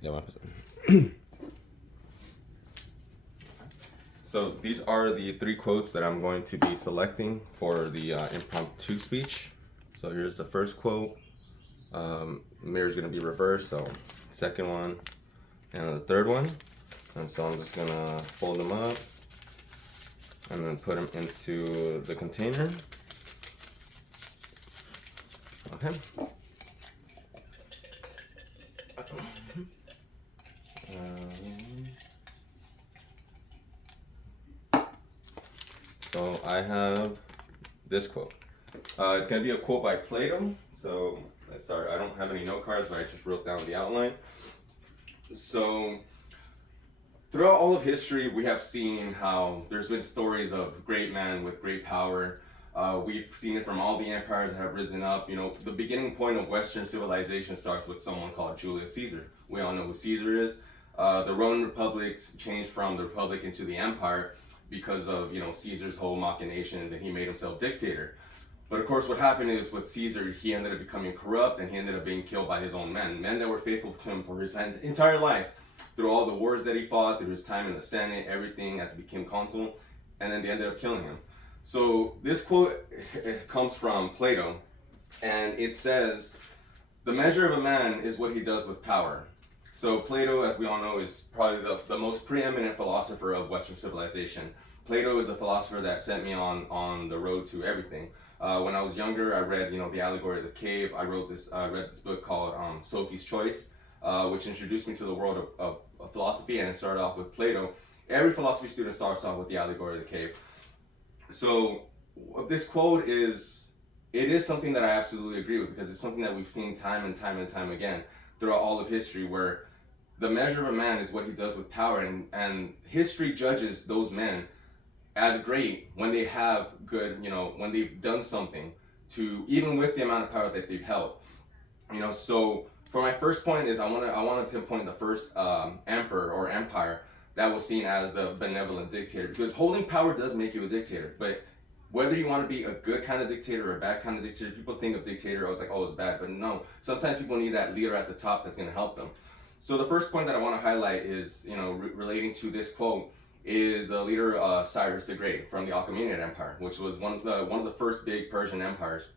Yeah, 1%. So these are the 3 quotes that I'm going to be selecting for the impromptu speech. So here's the first quote. Mirror's going to be reversed, so second one and the third one. And so I'm just going to fold them up and then put them into the container. Okay. So I have this quote. It's going to be a quote by Plato. So let's start. I don't have any note cards, but I just wrote down the outline. So throughout all of history, we have seen how there's been stories of great men with great power. We've seen it from all the empires that have risen up. You know, the beginning point of Western civilization starts with someone called Julius Caesar. We all know who Caesar is. The Roman republics changed from the republic into the empire because of, you know, Caesar's whole machinations, and he made himself dictator. But of course, what happened is with Caesar, he ended up becoming corrupt, and he ended up being killed by his own men that were faithful to him for his entire life, through all the wars that he fought, through his time in the Senate, everything as he became consul, and then they ended up killing him. So this quote comes from Plato, and it says, "The measure of a man is what he does with power." So Plato, as we all know, is probably the most preeminent philosopher of Western civilization. Plato is a philosopher that sent me on the road to everything. When I was younger, I read, you know, The Allegory of the Cave. I read this book called Sophie's Choice, which introduced me to the world of philosophy, and it started off with Plato. Every philosophy student starts off with The Allegory of the Cave. So this quote is something that I absolutely agree with, because it's something that we've seen time and time and time again throughout all of history, where the measure of a man is what he does with power, and history judges those men as great when they have good, you know, when they've done something to, even with the amount of power that they've held. You know, so for my first point is I want to pinpoint the first emperor or empire that was seen as the benevolent dictator, because holding power does make you a dictator. But whether you want to be a good kind of dictator or a bad kind of dictator, people think of dictator as like, oh, it's bad, but no. Sometimes people need that leader at the top that's going to help them. So the first point that I want to highlight is, you know, relating to this quote, is the leader Cyrus the Great from the Achaemenid Empire, which was one of the first big Persian empires.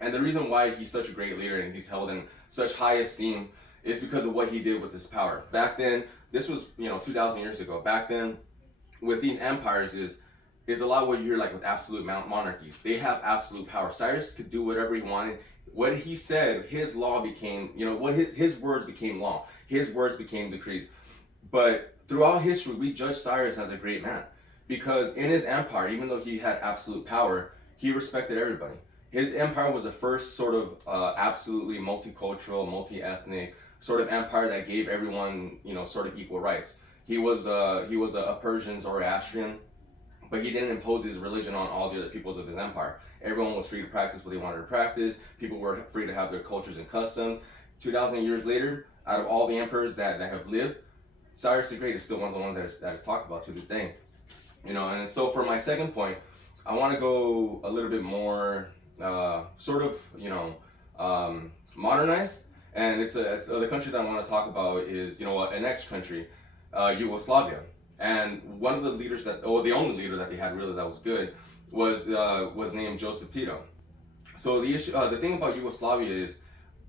And the reason why he's such a great leader and he's held in such high esteem is because of what he did with his power. Back then, this was, you know, 2,000 years ago. Back then, with these empires is a lot what you hear like with absolute monarchies. They have absolute power. Cyrus could do whatever he wanted. What he said, his law became, you know, what his words became law. His words became decrees. But throughout history, we judge Cyrus as a great man, because in his empire, even though he had absolute power, he respected everybody. His empire was the first sort of absolutely multicultural, multi-ethnic sort of empire that gave everyone, you know, sort of equal rights. He was a Persian Zoroastrian, but he didn't impose his religion on all the other peoples of his empire. Everyone was free to practice what they wanted to practice. People were free to have their cultures and customs. 2,000 years later, out of all the emperors that have lived, Cyrus the Great is still one of the ones that is talked about to this day. You know, and so for my second point, I want to go a little bit more sort of, you know, modernized. And it's the country that I want to talk about is, you know, an ex-country, Yugoslavia. And one of the leaders the only leader that they had really that was good was named Joseph Tito. So the thing about Yugoslavia is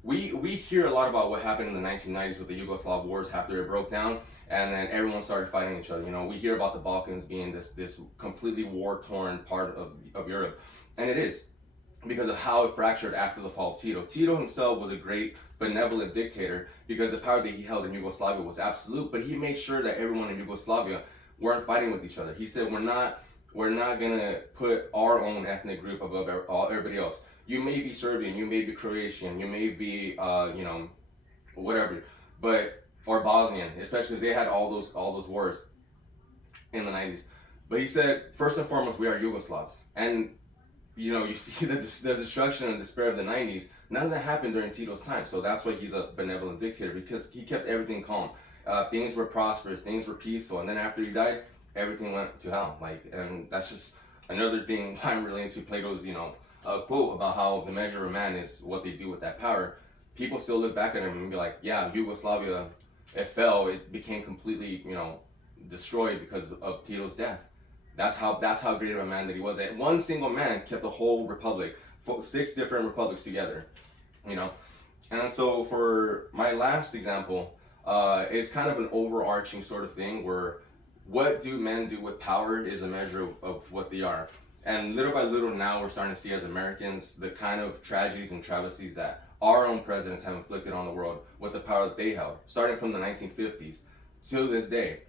we hear a lot about what happened in the 1990s with the Yugoslav wars after it broke down, and then everyone started fighting each other. You know, we hear about the Balkans being this completely war-torn part of Europe, and it is, because of how it fractured after the fall of Tito. Tito himself was a great benevolent dictator because the power that he held in Yugoslavia was absolute, but he made sure that everyone in Yugoslavia weren't fighting with each other. He said, we're not gonna put our own ethnic group above everybody else. You may be Serbian, you may be Croatian, you may be you know, whatever, but or Bosnian, especially because they had all those wars in the 90s. But he said, first and foremost, we are Yugoslavs. And you know, you see the destruction and despair of the 90s. None of that happened during Tito's time. So that's why he's a benevolent dictator, because he kept everything calm. Things were prosperous, things were peaceful, and then after he died, everything went to hell. Like, and that's just another thing why I'm really into Plato's, you know, quote about how the measure of man is what they do with that power. People still look back at him and be like, yeah, Yugoslavia it fell. It became completely, destroyed because of Tito's death. That's how great of a man that he was. And one single man kept the whole republic, 6 different republics together, you know. And so for my last example, it's kind of an overarching sort of thing where what do men do with power is a measure of what they are. And little by little now we're starting to see as Americans the kind of tragedies and travesties that our own presidents have inflicted on the world with the power that they held, starting from the 1950s to this day.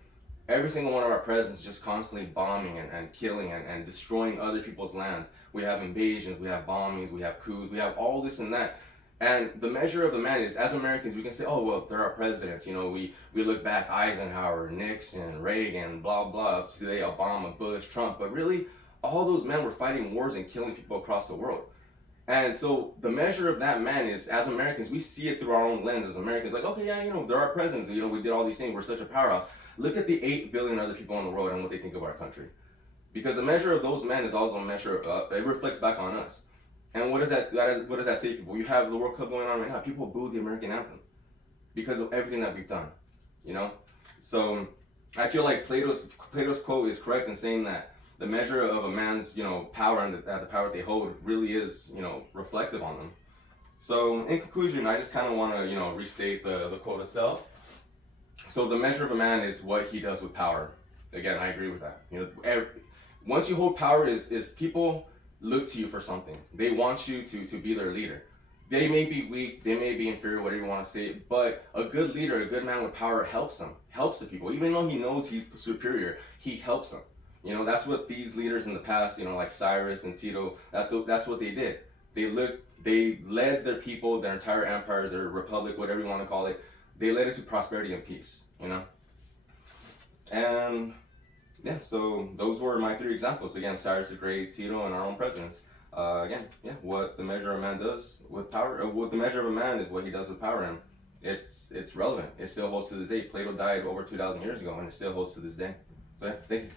Every single one of our presidents just constantly bombing and killing and destroying other people's lands. We have invasions, we have bombings, we have coups, we have all this and that. And the measure of the man is, as Americans, we can say, oh, well, they're our presidents. We look back, Eisenhower, Nixon, Reagan, blah, blah, up to today, Obama, Bush, Trump. But really, all those men were fighting wars and killing people across the world. And so the measure of that man is, as Americans, we see it through our own lens as Americans. Like, okay, yeah, they're our presidents. We did all these things. We're such a powerhouse. Look at the 8 billion other people in the world and what they think of our country. Because the measure of those men is also a measure, it reflects back on us. And what does that say to people? You have the World Cup going on right now. People boo the American anthem because of everything that we've done, So I feel like Plato's quote is correct in saying that the measure of a man's, power and the power they hold really is, reflective on them. So in conclusion, I just kind of want to, restate the quote itself. So the measure of a man is what he does with power. Again, I agree with that. Once you hold power, is people look to you for something. They want you to be their leader. They may be weak, they may be inferior, whatever you want to say, but a good leader, a good man with power helps the people. Even though he knows he's superior, he helps them. That's what these leaders in the past, like Cyrus and Tito, that's what they did. They led their people, their entire empires, their republic, whatever you want to call it, they led it to prosperity and peace, And yeah, so those were my 3 examples. Again, Cyrus the Great, Tito, and our own presidents. What the measure of a man does with power, what the measure of a man is what he does with power, and it's relevant. It still holds to this day. Plato died over 2,000 years ago, and it still holds to this day. So yeah, thank you.